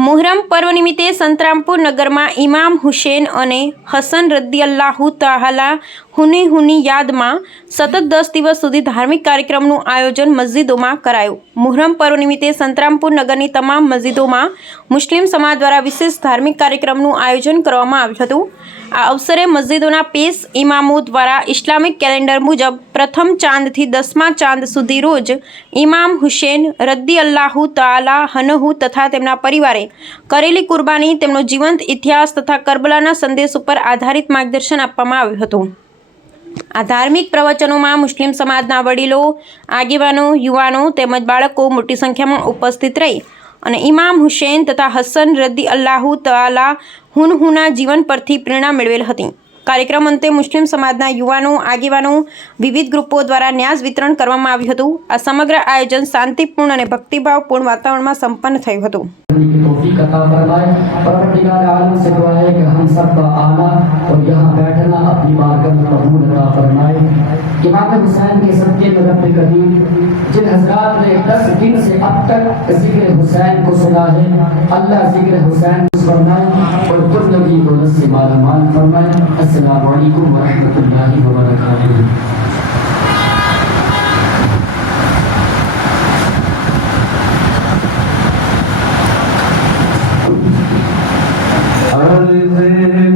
મુહરમ પર્વ નિમિત્તે સંતરામપુર નગરમાં ઇમામ હુસેન અને હસન રદ્દિયલ્લાહુ તાહલા હુની હુની યાદમાં સતત દસ દિવસ સુધી ધાર્મિક કાર્યક્રમનું આયોજન મસ્જિદોમાં કરાયું. મુહરમ પર્વ નિમિત્તે સંતરામપુર નગરની તમામ મસ્જિદોમાં મુસ્લિમ સમાજ દ્વારા વિશેષ ધાર્મિક કાર્યક્રમનું આયોજન કરવામાં આવ્યું હતું. આ અવસરે મસ્જિદોના પેશ ઇમામો દ્વારા ઇસ્લામિક કેલેન્ડર મુજબ પ્રથમ ચાંદથી દસમા ચાંદ સુધી રોજ ઇમામ હુસેન રદ્દી અલ્લાહુ તાલા હનહુ તથા તેમના પરિવારે કરેલી કુરબાની, તેમનો જીવંત ઇતિહાસ તથા કરબલાના સંદેશ ઉપર આધારિત માર્ગદર્શન આપવામાં આવ્યું હતું. આ ધાર્મિક પ્રવચનોમાં મુસ્લિમ સમાજના વડીલો, આગેવાનો, યુવાનો તેમજ બાળકો મોટી સંખ્યામાં ઉપસ્થિત રહી અને ઇમામ હુસેન તથા હસન રદ્દી અલ્લાહુ તઆલા હુનહુના જીવન પરથી પ્રેરણા મેળવેલ હતી. કાર્યક્રમ અંતે મુસ્લિમ સમાજના યુવાનો, આગેવાનો વિવિધ ગ્રુપો દ્વારા ન્યાસ વિતરણ કરવામાં આવ્યું હતું. આ સમગ્ર આયોજન શાંતિપૂર્ણ અને ભક્તિભાવપૂર્ણ વાતાવરણમાં સંપન્ન થયું હતું. فرمائے کہ بات حسین کے سب کے مدد قدیم جن حضرات نے دس دن سے اب تک ذکر حسین کو سنا ہے، اللہ ذکر حسین کو فرمائے اور خود نبی کو سے مالا مال فرمائے السلام علیکم ورحمۃ اللہ وبرکاتہ Thank you.